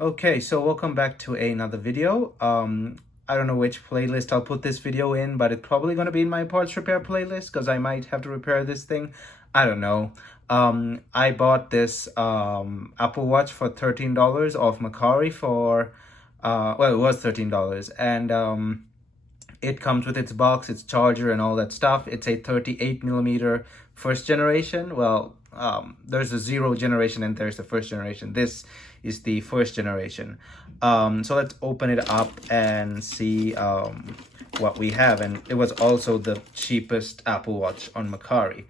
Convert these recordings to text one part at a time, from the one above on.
Okay, so welcome back to another video. I don't know which playlist I'll put this video in, but it's probably going to be in my parts repair playlist because I might have to repair this thing. I don't know. I bought this Apple Watch for $13 off Mercari for, well, it was $13. And it comes with its box, its charger, and all that stuff. It's a 38 millimeter first generation. Well, there's a zero generation and there's the first generation. This is the first generation. So let's open it up and see what we have. And it was also the cheapest Apple Watch on Mercari.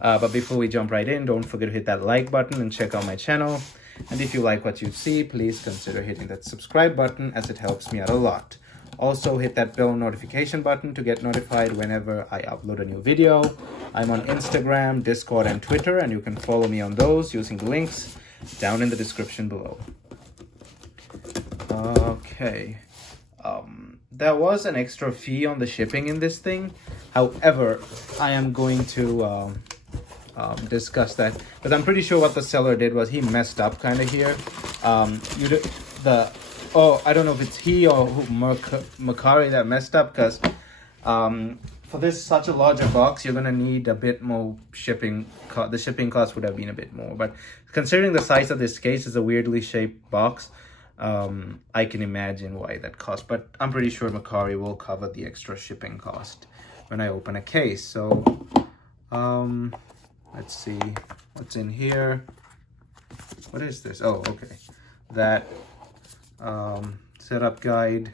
But before we jump right in, don't forget to hit that like button and check out my channel. And if you like what you see, please consider hitting that subscribe button as it helps me out a lot. Also, hit that bell notification button to get notified whenever I upload a new video. I'm on Instagram, Discord, and Twitter, and you can follow me on those using the links down in the description below. Okay. There was an extra fee on the shipping in this thing. However, I am going to discuss that because I'm pretty sure what the seller did was he messed up kind of here. I don't know if it's he or Mercari that messed up, because for this such a larger box, you're gonna need a bit more shipping. The shipping cost would have been a bit more, but considering the size of this case is a weirdly shaped box, I can imagine why that cost. But I'm pretty sure Mercari will cover the extra shipping cost when I open a case. So let's see what's in here. What is this? Oh, okay. That setup guide.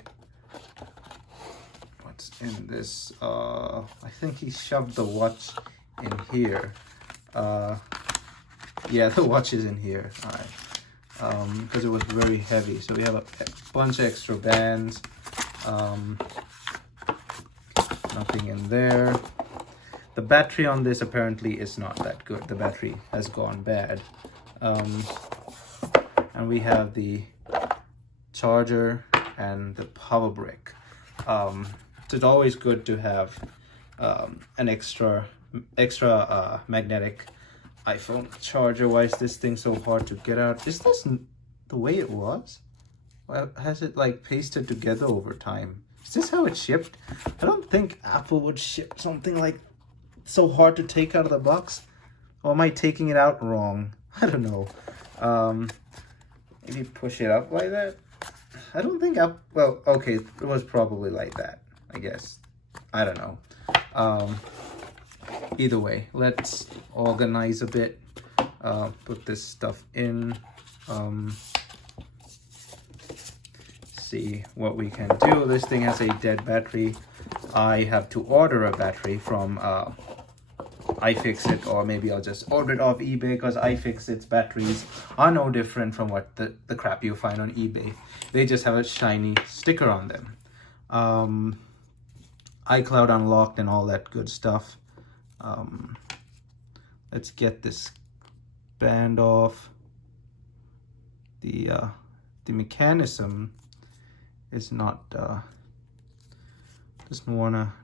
What's in this? I think he shoved the watch in here. Yeah, the watch is in here. All right. Because it was very heavy. So we have a bunch of extra bands. Nothing in there. The battery on this apparently is not that good. The battery has gone bad. And we have the charger and the power brick. So it's always good to have an extra magnetic iPhone charger. Why is this thing so hard to get out? Is this the way it was? Well, has it like pasted together over time? Is this how it shipped? I don't think Apple would ship something like so hard to take out of the box. Or am I taking it out wrong? I don't know. Maybe push it up like that. I don't think well, okay, it was probably like that, I guess. I don't know. Either way, let's organize a bit. Put this stuff in. See what we can do. This thing has a dead battery. I have to order a battery from iFixit, or maybe I'll just order it off eBay, because iFixit's batteries are no different from what the crap you find on eBay. They just have a shiny sticker on them. iCloud unlocked and all that good stuff. Let's get this band off. The mechanism is not doesn't wanna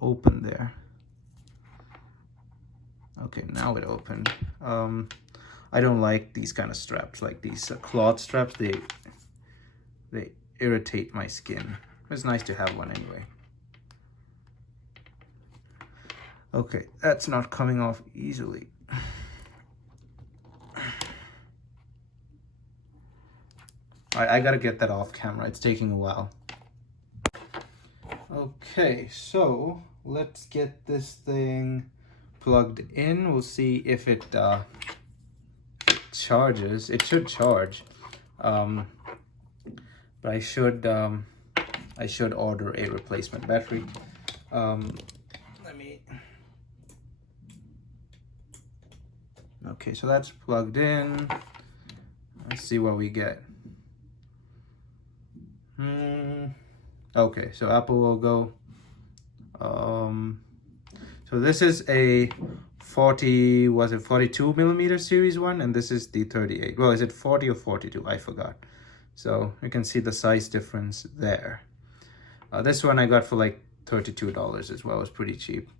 open there. Okay, now it opened. I don't like these kind of straps, like these cloth straps. They irritate my skin. It's nice to have one anyway. Okay, that's not coming off easily. I gotta get that off camera. It's taking a while. Okay, so let's get this thing plugged in. We'll see if it charges. It should charge, but I should order a replacement battery. Okay, so that's plugged in. Let's see what we get. Okay, so Apple logo. So this is a 42 millimeter series one, and this is the 38. Well, is it 40 or 42? I forgot. So you can see the size difference there. This one I got for like $32 as well. It's pretty cheap.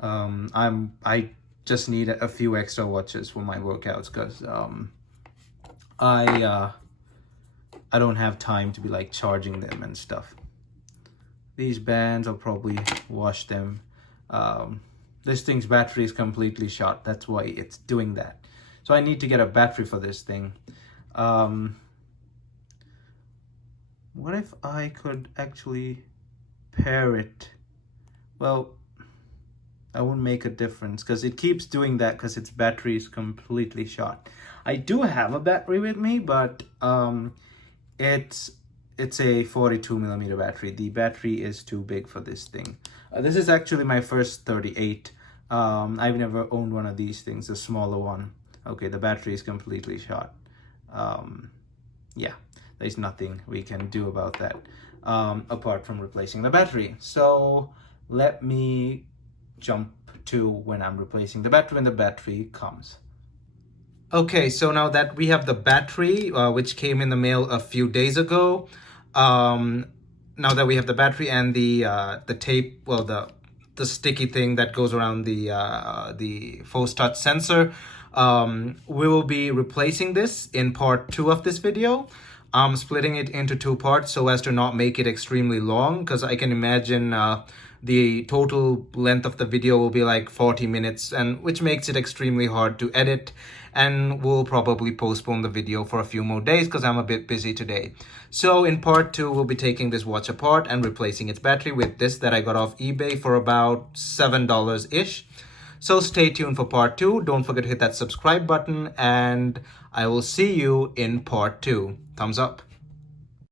I just need a few extra watches for my workouts, because I don't have time to be like charging them and stuff. These bands, I'll probably wash them. This thing's battery is completely shot. That's why it's doing that. So I need to get a battery for this thing. What if I could actually pair it? Well, that wouldn't make a difference because it keeps doing that because its battery is completely shot. I do have a battery with me, but it's a 42mm battery. The battery is too big for this thing. This is actually my first 38. I've never owned one of these things, a smaller one. Okay, the battery is completely shot. Yeah, there's nothing we can do about that apart from replacing the battery. So let me jump to when I'm replacing the battery when the battery comes. Okay, so now that we have the battery, which came in the mail a few days ago, now that we have the battery and the tape, well, the sticky thing that goes around the force touch sensor, we will be replacing this in part 2 of this video. I'm splitting it into 2 parts so as to not make it extremely long, because I can imagine the total length of the video will be like 40 minutes, and which makes it extremely hard to edit, and we'll probably postpone the video for a few more days because I'm a bit busy today. So in part 2, we'll be taking this watch apart and replacing its battery with this that I got off eBay for about $7-ish. So stay tuned for part 2. Don't forget to hit that subscribe button, and I will see you in part 2. Thumbs up.